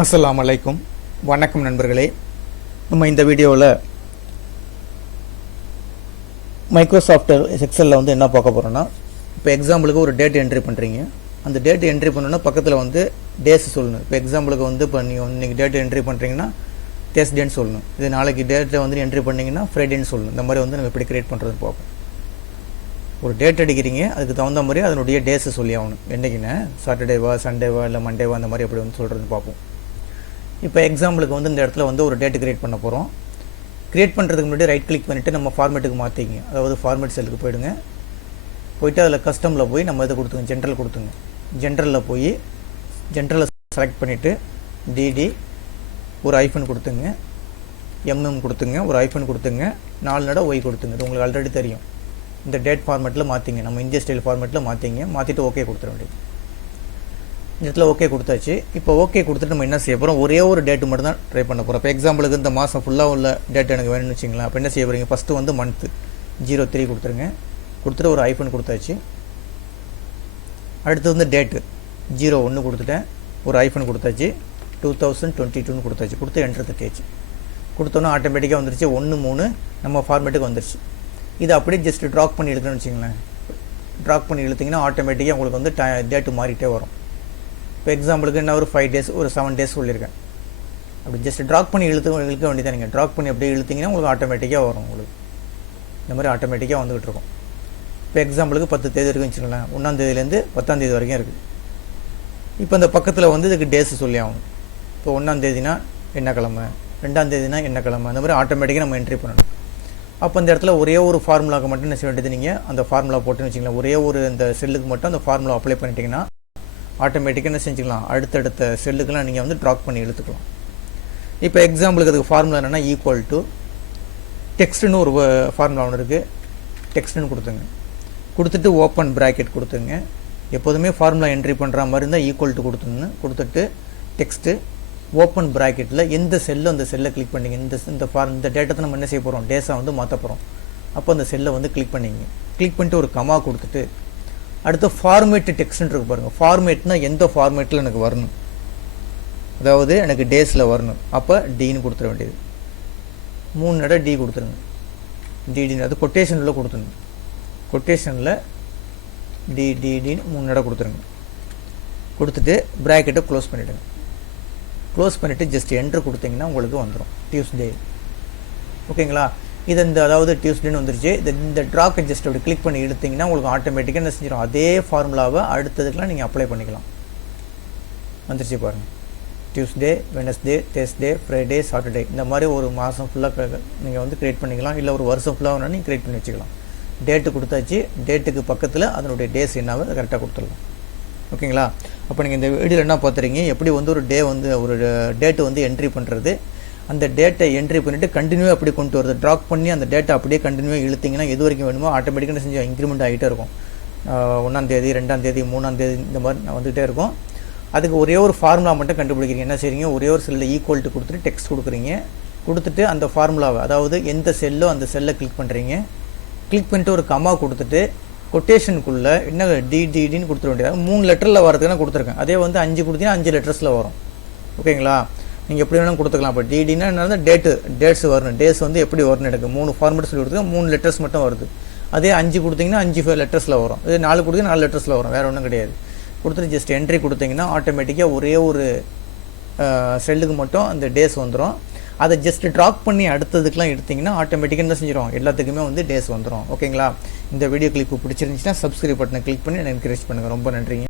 அஸ்ஸலாமு அலைக்கும். வணக்கம் நண்பர்களே. நம்ம இந்த வீடியோவில் மைக்ரோசாஃப்ட் எக்ஸலில் வந்து என்ன பார்க்க போகிறோன்னா, இப்போ எக்ஸாம்பிளுக்கு ஒரு டேட் என்ட்ரி பண்ணுறீங்க. அந்த டேட் என்ட்ரி பண்ணணுன்னா பக்கத்தில் வந்து டேஸ் சொல்லணும். இப்போ எக்ஸாம்பிளுக்கு வந்து இப்போ நீங்கள் டேட் என்ட்ரி பண்ணுறீங்கன்னா தேர்ஸ்டேன்னு சொல்லணும். இது நாளைக்கு டேட்டை வந்து என்ட்ரி பண்ணிங்கன்னா ஃப்ரைடேன்னு சொல்லணும். இந்த மாதிரி வந்து நம்ம எப்படி கிரியேட் பண்ணுறதுன்னு பார்ப்போம். ஒரு டேட் அடிக்கிறீங்க, அதுக்கு தகுந்த மாதிரி அதனுடைய டேஸை சொல்லி ஆகணும். என்றைக்குன்னு சாட்டர்டேவா, சண்டேவா, இல்லை மண்டேவா, அந்த மாதிரி எப்படி வந்து சொல்கிறதுன்னு பார்ப்போம். இப்போ எக்ஸாம்பிளுக்கு வந்து இந்த இடத்துல வந்து ஒரு டேட்டு கிரியேட் பண்ண போகிறோம். கிரியேட் பண்ணுறதுக்கு முன்னாடி ரைட் கிளிக் பண்ணிவிட்டு நம்ம ஃபார்மேட்டுக்கு மாற்றிங்க. அதாவது ஃபார்மேட் செல்லுக்கு போய்டுங்க. போய்ட்டு அதில் கஸ்டமில் போய் நம்ம இதை கொடுத்துங்க, ஜென்ரல் கொடுத்துங்க. ஜென்ரலில் போய் ஜென்ரலை செலக்ட் பண்ணிவிட்டு டிடி ஒரு ஐஃபன் கொடுத்துங்க, எம்எம் கொடுத்துங்க, ஒரு ஐஃபன் கொடுத்துங்க, 4 நட ஒய் கொடுத்துங்க. இது உங்களுக்கு ஆல்ரெடி தெரியும். இந்த டேட் ஃபார்மேட்டில் மாற்றிங்க, நம்ம இந்திய ஸ்டைல் ஃபார்மேட்டில் மாற்றிங்க. மாற்றிட்டு ஓகே கொடுத்துட வேண்டியது. இந்த இடத்துல ஓகே கொடுத்தாச்சு. இப்போ ஓகே கொடுத்துட்டு நம்ம என்ன செய்ய போகிறோம், ஒரே ஒரு டேட்டு மட்டும் தான் ட்ரை பண்ண போகிறோம். இப்போ எக்ஸாம்பிளுக்கு இந்த மாதம் ஃபுல்லாக உள்ள டேட் எனக்கு வேணும்னு வச்சிங்களேன். அப்போ என்ன செய்ய போகிறீங்க, ஃபஸ்ட்டு வந்து மந்த்து 03 கொடுத்துருங்க. கொடுத்துட்டு ஒரு ஐஃபன் கொடுத்தாச்சு. அடுத்து வந்து டேட்டு 01 கொடுத்துட்டேன், ஒரு ஐஃபன் கொடுத்தாச்சு. 2022 கொடுத்தாச்சு. கொடுத்து என்ட்ரு தட்டியாச்சு. கொடுத்தோன்னா ஆட்டோமேட்டிக்காக வந்துருச்சு. 1-3 நம்ம ஃபார்மேட்டுக்கு வந்துருச்சு. இதை அப்படியே ஜஸ்ட் ட்ராக் பண்ணி இழுக்கணும்னு வச்சிங்களேன். ட்ராக் பண்ணி இழுத்திங்கன்னா ஆட்டோமேட்டிக்காக உங்களுக்கு வந்து டேட்டு மாறிட்டே வரும். இப்போ எக்ஸாம்பிளுக்கு என்ன ஒரு 5 டேஸ், ஒரு 7 டேஸ் சொல்லியிருக்கேன். அப்படி ஜஸ்ட் ட்ராக் பண்ணி இழுக்க வேண்டியதான். நீங்கள் ட்ராக் பண்ணி அப்படியே இழுத்திங்கன்னா உங்களுக்கு ஆட்டோமேட்டிக்காக வரும். உங்களுக்கு இந்த மாதிரி ஆட்டோமேட்டிக்காக வந்துகிட்டு இருக்கும். இப்போ எக்ஸாம்பிளுக்கு 10 தேதி இருக்குன்னு வச்சுக்கலாம். 1ஆம் தேதியிலேருந்து 10ஆம் தேதி வரைக்கும் இருக்குது. இப்போ இந்த பக்கத்தில் வந்து இதுக்கு டேஸ் சொல்லி ஆகணும். இப்போ 1ஆம் தேதினா என்ன கிழமை, 2ஆம் தேதினா என்ன கிழமை, அந்த மாதிரி ஆட்டோமேட்டிக்காக நம்ம என்ட்ரி பண்ணணும். அப்போ இந்த இடத்துல ஒரே ஒரு ஃபார்முலாவுக்கு மட்டும் என்ன செய்ய வேண்டியது, நீங்கள் அந்த ஃபார்முலா போட்டுன்னு வச்சிங்களேன். ஒரே ஒரு இந்த செல்லுக்கு மட்டும் அந்த ஃபார்முலா அப்ளை பண்ணிட்டீங்கன்னா ஆட்டோமேட்டிக்காக என்ன செஞ்சுக்கலாம், அடுத்தடுத்த செல்லுக்கெல்லாம் நீங்கள் வந்து ட்ராக் பண்ணி எடுத்துக்கலாம். இப்போ எக்ஸாம்பிளுக்கு அதுக்கு ஃபார்முலா என்னென்னா ஈக்குவல் டு டெக்ஸ்ட்னு ஒரு ஃபார்முலா ஒன்று இருக்குது. டெக்ஸ்ட்னு கொடுத்துங்க. கொடுத்துட்டு ஓப்பன் ப்ராக்கெட் கொடுத்துங்க. எப்போதுமே ஃபார்முலா என்ட்ரி பண்ணுற மாதிரி இருந்தால் ஈக்குவல் டு கொடுத்துங்க. கொடுத்துட்டு டெக்ஸ்ட்டு ஓப்பன் ப்ராக்கெட்டில் எந்த செல்லோ அந்த செல்லை கிளிக் பண்ணிங்க. இந்த டேட்டத்தை நம்ம என்ன செய்ய போகிறோம், டேஸாக வந்து மாற்ற போகிறோம். அப்போ அந்த செல்லை வந்து கிளிக் பண்ணிங்க. கிளிக் பண்ணிட்டு ஒரு கமா கொடுத்துட்டு அடுத்து ஃபார்மேட் டெக்ஸ்ட்னு இருக்கு பாருங்கள். ஃபார்மேட்னா எந்த ஃபார்மேட்டில் எனக்கு வரணும், அதாவது எனக்கு டேஸில் வரணும். அப்போ டின்னு கொடுத்துட வேண்டியது. 3 நட டி கொடுத்துருங்க. டிடின்னு அது கொட்டேஷனில் கொடுத்துருங்க. கொட்டேஷனில் டின்னு 3 நட கொடுத்துருங்க. கொடுத்துட்டு ப்ராக்கெட்டை க்ளோஸ் பண்ணிவிடுங்க. க்ளோஸ் பண்ணிவிட்டு ஜஸ்ட் என்ட்ரு கொடுத்தீங்கன்னா உங்களுக்கு வந்துடும் டியூஸ்டே. ஓகேங்களா. இது அதாவது டியூஸ்டேன்னு வந்துருச்சு. இந்த ட்ராக்கை ஜஸ்ட் அப்படி கிளிக் பண்ணி இழுத்திங்கன்னா உங்களுக்கு ஆட்டோமேட்டிக்காக என்ன செஞ்சிடும், அதே ஃபார்முலாவை அடுத்ததுக்கெலாம் நீங்கள் அப்ளை பண்ணிக்கலாம். வந்துருச்சு பாருங்கள். Tuesday, Wednesday, Thursday, Friday, Saturday, இந்த மாதிரி ஒரு மாதம் ஃபுல்லாக நீங்கள் வந்து க்ரியேட் பண்ணிக்கலாம். இல்லை ஒரு வருஷம் ஃபுல்லாக வேணால் நீங்கள் க்ரியேட் பண்ணி வச்சுக்கலாம். டேட்டு கொடுத்தாச்சு. டேட்டுக்கு பக்கத்தில் அதனுடைய டேஸ் என்னவோ அதை கரெக்டாக கொடுத்துடலாம். ஓகேங்களா. அப்போ நீங்கள் இந்த வீடியோவில் என்ன பார்த்துறீங்க, எப்படி வந்து ஒரு டேட்டு வந்து என்ட்ரி பண்ணுறது, அந்த டேட்டை என்ட்ரி பண்ணிவிட்டு கண்டினியூ அப்படி கொண்டு வருது. ட்ராக் பண்ணி அந்த டேட்டை அப்படியே கண்டினியூ இழுத்திங்கன்னா எது வரைக்கும் வேணுமோ ஆட்டோமேட்டிக்காக செஞ்சு இன்க்ரிமெண்ட் ஆகிட்டே இருக்கும். 1ஆம் தேதி, 2ஆம் தேதி, 3ஆம் தேதி, இந்த மாதிரி வந்துகிட்டே இருக்கும். அதுக்கு ஒரே ஒரு ஃபார்முலா மட்டும் கண்டுபிடிக்கிறீங்க. என்ன செய்றீங்க, ஒரே ஒரு செல்லில் ஈக்குவல் டு கொடுத்துட்டு டெக்ஸ்ட் கொடுக்குறீங்க. கொடுத்துட்டு அந்த ஃபார்முலாவை, அதாவது எந்த செல்லோ அந்த செல்லை கிளிக் பண்ணுறீங்க. கிளிக் பண்ணிட்டு ஒரு கமா கொடுத்துட்டு கொட்டேஷனுக்குள்ளே என்ன டிடின்னு கொடுத்துட வேண்டியது. 3 லெட்டரில் வரதுக்குன்னா கொடுத்துருக்கேன். அதே வந்து 5 கொடுத்தீங்கன்னா 5 லெட்டர்ஸில் வரும். ஓகேங்களா. நீங்கள் எப்படி வேணாலும் கொடுத்துக்கலாம். இப்போ டிடின்னா என்ன, டேட்ஸ் வரணும். டேஸ் வந்து எப்படி வரணும், எனக்கு 3 ஃபார்மேட் சொல்லி கொடுத்துருக்கேன். 3 லெட்டர்ஸ் மட்டும் வருது. அதே 5 கொடுத்தீங்கன்னா 5 லெட்டர்ஸில் வரும். இதே 4 கொடுத்தீங்கன்னா 4 லெட்டர்ஸில் வரும். வேறு ஒன்றும் கிடையாது. கொடுத்துட்டு ஜஸ்ட் என்ட்ரி கொடுத்தீங்கன்னா ஆட்டோமேட்டிக்காக ஒரே ஒரு செல்லுக்கு மட்டும் அந்த டேஸ் வந்துடும். அதை ஜஸ்ட் ட்ராக் பண்ணி அடுத்ததுக்கெலாம் எடுத்திங்கன்னா ஆட்டோமேட்டிக்காக என்ன செஞ்சிடும், எல்லாத்துக்குமே வந்து டேஸ் வந்துடும். ஓகேங்களா. இந்த வீடியோ கிளிப்பு பிடிச்சிருந்துச்சுன்னா சப்ஸ்கிரைப் பட்டனை கிளிக் பண்ணி என்கரேஜ் பண்ணுங்கள். ரொம்ப நன்றிங்க.